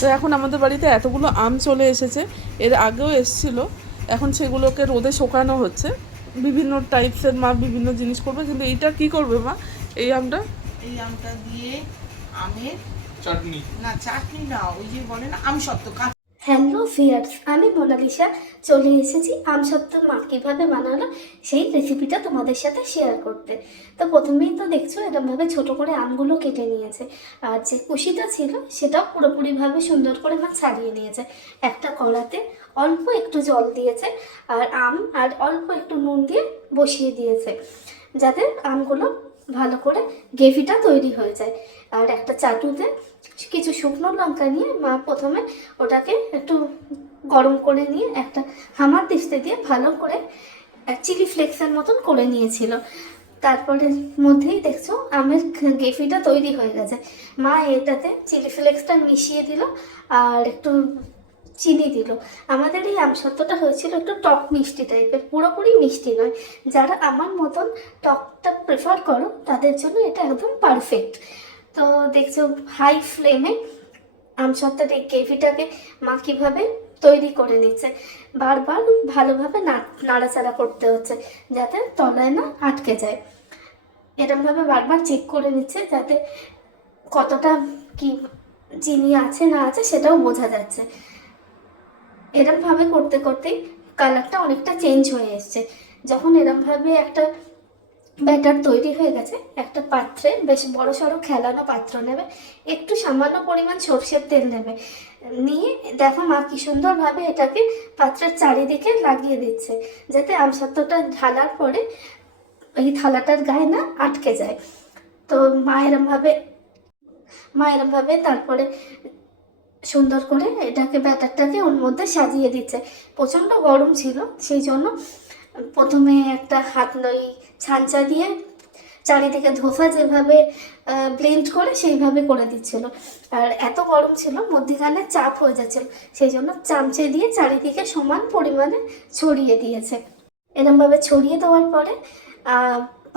তো এখন আমাদের বাড়িতে এতগুলো আম চলে এসেছে, এর আগেও এসেছিল, এখন সেগুলোকে রোদে শোকানো হচ্ছে। বিভিন্ন টাইপসের মা বিভিন্ন জিনিস করবে, কিন্তু এইটা কি করবে মা? এই আমটা দিয়ে আমের চাটনি, না চাটনি না, ওই যে বলে না আমসত্ত্ব। হ্যালো ভিউয়ার্স, আমি মোনালিসা চলে এসেছি আমসত্ত্ব মা কীভাবে বানালো সেই রেসিপিটা তোমাদের সাথে শেয়ার করতে। তো প্রথমেই তো দেখছো এরকমভাবে ছোট করে আমগুলো কেটে নিয়েছে, আর যে কুশিটা ছিল সেটাও পুরোপুরিভাবে সুন্দর করে মা ছাড়িয়ে নিয়েছে। একটা কড়াতে অল্প একটু জল দিয়েছে আর আম আর অল্প একটু নুন দিয়ে বসিয়ে দিয়েছে, যাতে আমগুলো ভালো করে গ্রেভিটা তৈরি হয়ে যায়। আর একটা চাটুতে কিছু শুকনো লঙ্কা নিয়ে মা প্রথমে ওটাকে একটু গরম করে নিয়ে একটা হামার দিস্তে দিয়ে ভালো করে চিলি ফ্লেক্সের মতন করে নিয়েছিল। তারপরে মধ্যেই দেখছো আমের গ্রেভিটা তৈরি হয়ে গেছে। মা এটাতে চিলি ফ্লেক্সটা মিশিয়ে দিল আর একটু চিনি দিল। আমাদের এই আমসত্ত্বটা হয়েছিল একটু টক মিষ্টি টাইপের, পুরোপুরি মিষ্টি নয়। যারা আমার মতন টকটা প্রেফার করো তাদের জন্য এটা একদম পারফেক্ট। তো দেখছো হাই ফ্লেমে আমসত্ত্বের এই গ্রেভিটাকে মা কীভাবে তৈরি করে নিচ্ছে, বারবার ভালোভাবে নাড়াচাড়া করতে হচ্ছে যাতে তলায় না আটকে যায়। এরমভাবে বারবার চেক করে নিচ্ছে যাতে কতটা কি চিনি আছে না আছে সেটাও বোঝা যাচ্ছে। এরমভাবে করতে করতেই কালারটা অনেকটা চেঞ্জ হয়ে এসছে। যখন এরমভাবে একটা ব্যাটার তৈরি হয়ে গেছে, একটা পাত্রে বেশ বড় সড়ো খেলানো পাত্র নেবে, একটু সামান্য পরিমাণ সর্ষের তেল নেবে, নিয়ে দেখো মা কি সুন্দরভাবে এটাকে পাত্রের চারিদিকে লাগিয়ে দিচ্ছে যাতে আমসত্ত্বটা ঢালার পরে এই থালাটার গায়ে না আটকে যায়। তো মা এরমভাবে তারপরে সুন্দর করে এটাকে ব্যাটারটাকে ওর মধ্যে সাজিয়ে দিচ্ছে। প্রচণ্ড গরম ছিল, সেই জন্য প্রথমে একটা হাত নই ছাঁচা দিয়ে চারিদিকে ধোসা যেভাবে ব্লেন্ড করে সেইভাবে করে দিচ্ছিল। আর এত গরম ছিল মধ্যিখানে চাপ হয়ে যাচ্ছিল, সেই জন্য চামচে দিয়ে চারিদিকে সমান পরিমাণে ছড়িয়ে দিয়েছে। এরমভাবে ছড়িয়ে দেওয়ার পরে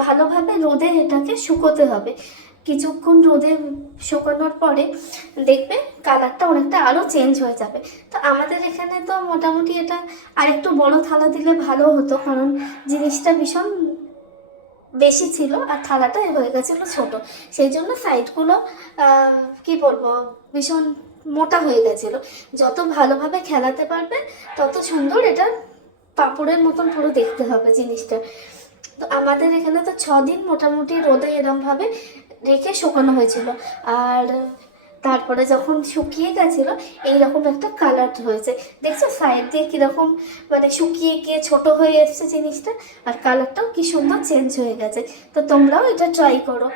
ভালোভাবে রোদে এটাকে শুকোতে হবে। কিছুক্ষণ রোদে শুকানোর পরে দেখবে কালারটা অনেকটা আরও চেঞ্জ হয়ে যাবে। তো আমাদের এখানে তো মোটামুটি এটা আরেকটু বড় থালা দিলে ভালো হতো, কারণ জিনিসটা ভীষণ বেশি ছিল আর থালাটা হয়ে গেছিলো ছোট, সেই জন্য সাইডগুলো কি বলবো ভীষণ মোটা হয়ে গেছিলো। যত ভালোভাবে খেলাতে পারবে তত সুন্দর এটা পাঁপড়ের মতন পুরো দেখতে হবে জিনিসটা। তো আমাদের এখানে তো 6 দিন মোটামুটি রোদে এরমভাবে রেখে শুকানো হয়েছিল, আর তারপরে যখন শুকিয়ে গেছিল এইরকম একটা কালার হয়েছে। দেখছো সাইড দিয়ে কীরকম মানে শুকিয়ে গিয়ে ছোট হয়ে এসছে জিনিসটা, আর কালারটাও কি সুন্দর চেঞ্জ হয়ে গেছে। তো তোমরাও এটা ট্রাই করো।